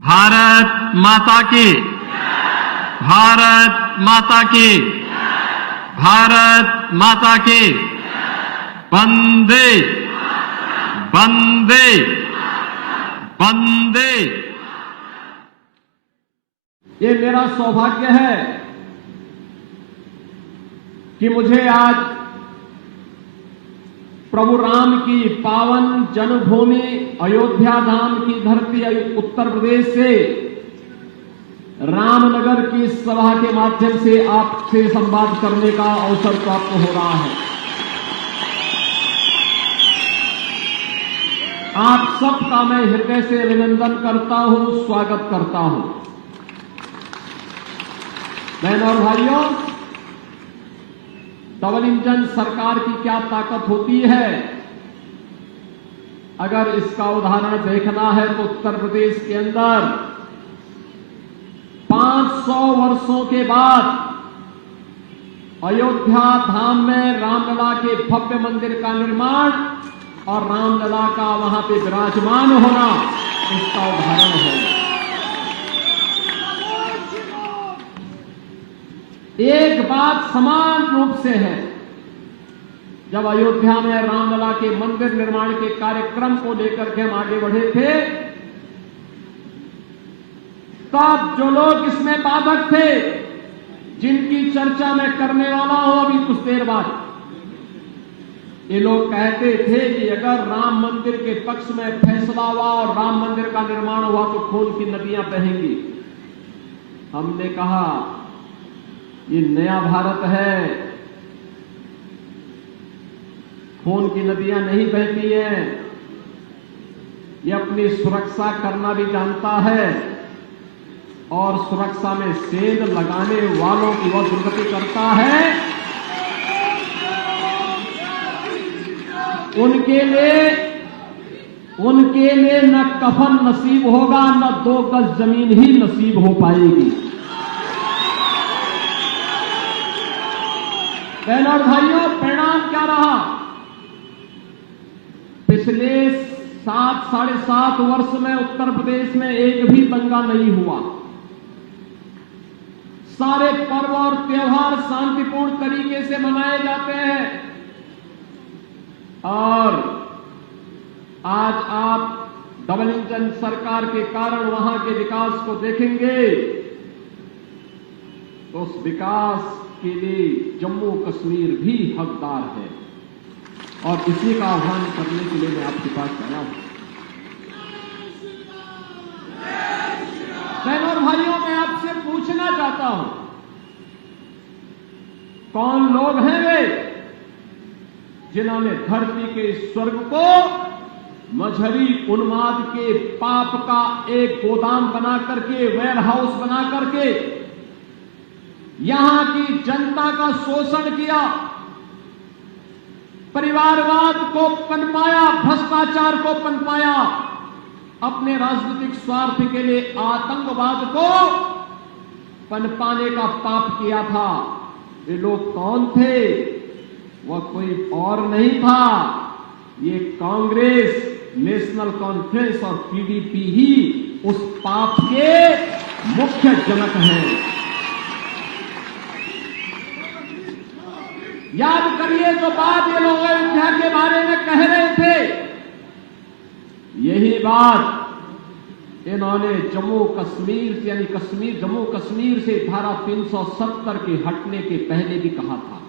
भारत माता की, भारत माता की, भारत माता की, वंदे वंदे वंदे। ये मेरा सौभाग्य है कि मुझे आज प्रभु राम की पावन जन्मभूमि अयोध्या धाम की धरती उत्तर प्रदेश से रामनगर की सभा के माध्यम से आपसे संवाद करने का अवसर प्राप्त हो रहा है। आप सबका मैं हृदय से अभिनंदन करता हूं, स्वागत करता हूं। बहनों और भाइयों, डबल इंजन सरकार की क्या ताकत होती है, अगर इसका उदाहरण देखना है तो उत्तर प्रदेश के अंदर 500 वर्षों के बाद अयोध्या धाम में रामलला के भव्य मंदिर का निर्माण और रामलला का वहां पे विराजमान होना इसका उदाहरण है। एक बात समान रूप से है, जब अयोध्या में रामलला के मंदिर निर्माण के कार्यक्रम को लेकर के हम आगे बढ़े थे, तब जो लोग इसमें बाधक थे, जिनकी चर्चा मैं करने वाला हूं अभी कुछ देर बाद, ये लोग कहते थे कि अगर राम मंदिर के पक्ष में फैसला हुआ और राम मंदिर का निर्माण हुआ तो खून की नदियां बहेंगी। हमने कहा ये नया भारत है, खून की नदियां नहीं बहती हैं। ये अपनी सुरक्षा करना भी जानता है और सुरक्षा में सेंध लगाने वालों की वह दुर्गति करता है। उनके लिए न कफन नसीब होगा, न 2 गज जमीन ही नसीब हो पाएगी। बहनों और भाइयों, परिणाम क्या रहा? पिछले 7 साढ़े 7 वर्ष में उत्तर प्रदेश में एक भी दंगा नहीं हुआ। सारे पर्व और त्योहार शांतिपूर्ण तरीके से मनाए जाते हैं। और आज आप डबल इंजन सरकार के कारण वहां के विकास को देखेंगे तो उस विकास के लिए जम्मू कश्मीर भी हकदार है, और इसी का आह्वान करने के लिए मैं आपके पास आया हूं। बहनों और भाइयों, मैं आपसे पूछना चाहता हूं, कौन लोग हैं वे जिन्होंने धरती के स्वर्ग को मजहरी उन्माद के पाप का एक गोदाम बना करके, वेयर हाउस बना करके यहां की जनता का शोषण किया, परिवारवाद को पनपाया, भ्रष्टाचार को पनपाया, अपने राजनीतिक स्वार्थ के लिए आतंकवाद को पनपाने का पाप किया था। ये लोग कौन थे? वह कोई और नहीं था, ये कांग्रेस, नेशनल कॉन्फ्रेंस और पीडीपी ही उस पाप के मुख्य जनक हैं। याद करिए जो बात ये लोग अयोध्या के बारे में कह रहे थे, यही बात इन्होंने जम्मू कश्मीर से, यानी जम्मू कश्मीर से धारा 370 के हटने के पहले भी कहा था।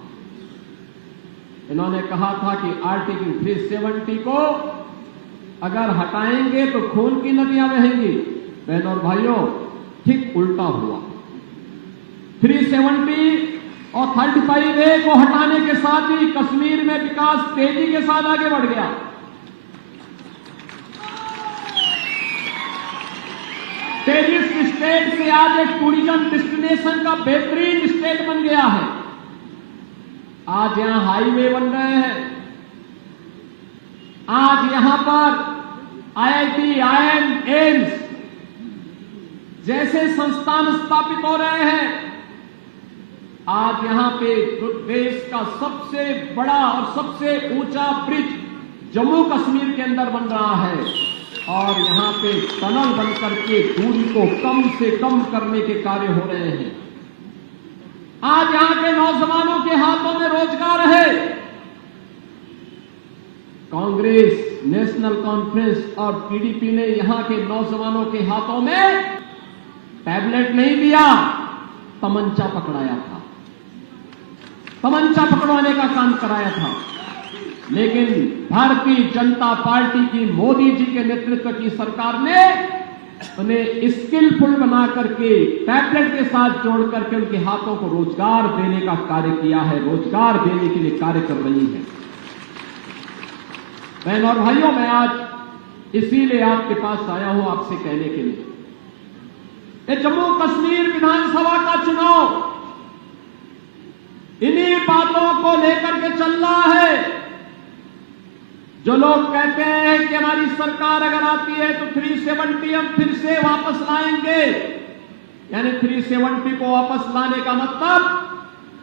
इन्होंने कहा था कि आर्टिकल 370 को अगर हटाएंगे तो खून की नदियां बहेंगी। बहनों और भाइयों, ठीक उल्टा हुआ। 370 और 35A को हटाने के साथ ही कश्मीर में विकास तेजी के साथ आगे बढ़ गया। टेररिस्ट स्टेट से आज एक टूरिज्म डेस्टिनेशन का बेहतरीन स्टेट बन गया है। आज यहां हाईवे बन रहे हैं, आज यहां पर IIT, IIM, एम्स जैसे संस्थान स्थापित हो रहे हैं। आज यहां पे देश का सबसे बड़ा और सबसे ऊंचा ब्रिज जम्मू कश्मीर के अंदर बन रहा है। और यहां पे टनल बन करके दूरी को कम से कम करने के कार्य हो रहे हैं। आज यहां के नौजवानों के हाथों में रोजगार है। कांग्रेस, नेशनल कॉन्फ्रेंस और पीडीपी ने यहां के नौजवानों के हाथों में टैबलेट नहीं दिया, तमंचा पकड़ाया था, तमंचा पकड़वाने का काम कराया था। लेकिन भारतीय जनता पार्टी की, मोदी जी के नेतृत्व की सरकार ने उन्हें स्किलफुल बना करके टैबलेट के साथ जोड़ करके उनके हाथों को रोजगार देने का कार्य किया है, रोजगार देने के लिए कार्य कर रही है। बहन और भाइयों, मैं आज इसीलिए आपके पास आया हूं आपसे कहने के लिए, ये जम्मू कश्मीर विधानसभा का चुनाव इन्हीं बातों को लेकर के चल रहा है। जो लोग कहते हैं कि हमारी सरकार अगर आती है तो 370 हम फिर से वापस लाएंगे, यानी 370 को वापस लाने का मतलब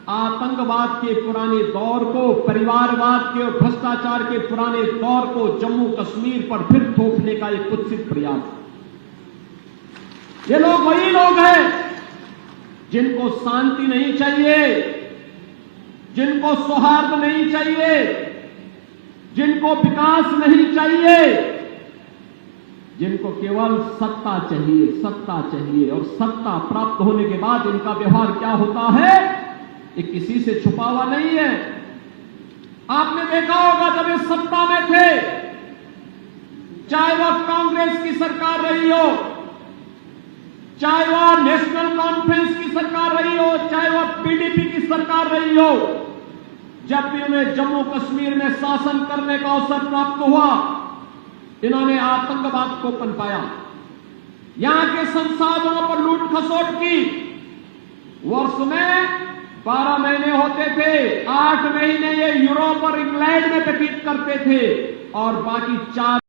आतंकवाद के पुराने दौर को, परिवारवाद के और भ्रष्टाचार के पुराने दौर को जम्मू कश्मीर पर फिर थोपने का एक कुत्सित प्रयास। ये लोग वही लोग हैं जिनको शांति नहीं चाहिए, जिनको सौहार्द नहीं चाहिए, जिनको विकास नहीं चाहिए, जिनको केवल सत्ता चाहिए, सत्ता चाहिए। और सत्ता प्राप्त होने के बाद इनका व्यवहार क्या होता है, ये किसी से छुपा हुआ नहीं है। आपने देखा होगा जब ये सत्ता में थे, चाहे वह कांग्रेस की सरकार रही हो, चाहे वह नेशनल कॉन्फ्रेंस की सरकार रही हो, चाहे वह पीडीपी की सरकार रही हो, जब भी उन्हें जम्मू कश्मीर में शासन करने का अवसर प्राप्त हुआ, इन्होंने आतंकवाद को पनपाया, यहां के संसाधनों पर लूट खसोट की। वर्ष में 12 महीने होते थे, 8 महीने ये यूरोप और इंग्लैंड में व्यतीत करते थे और बाकी 4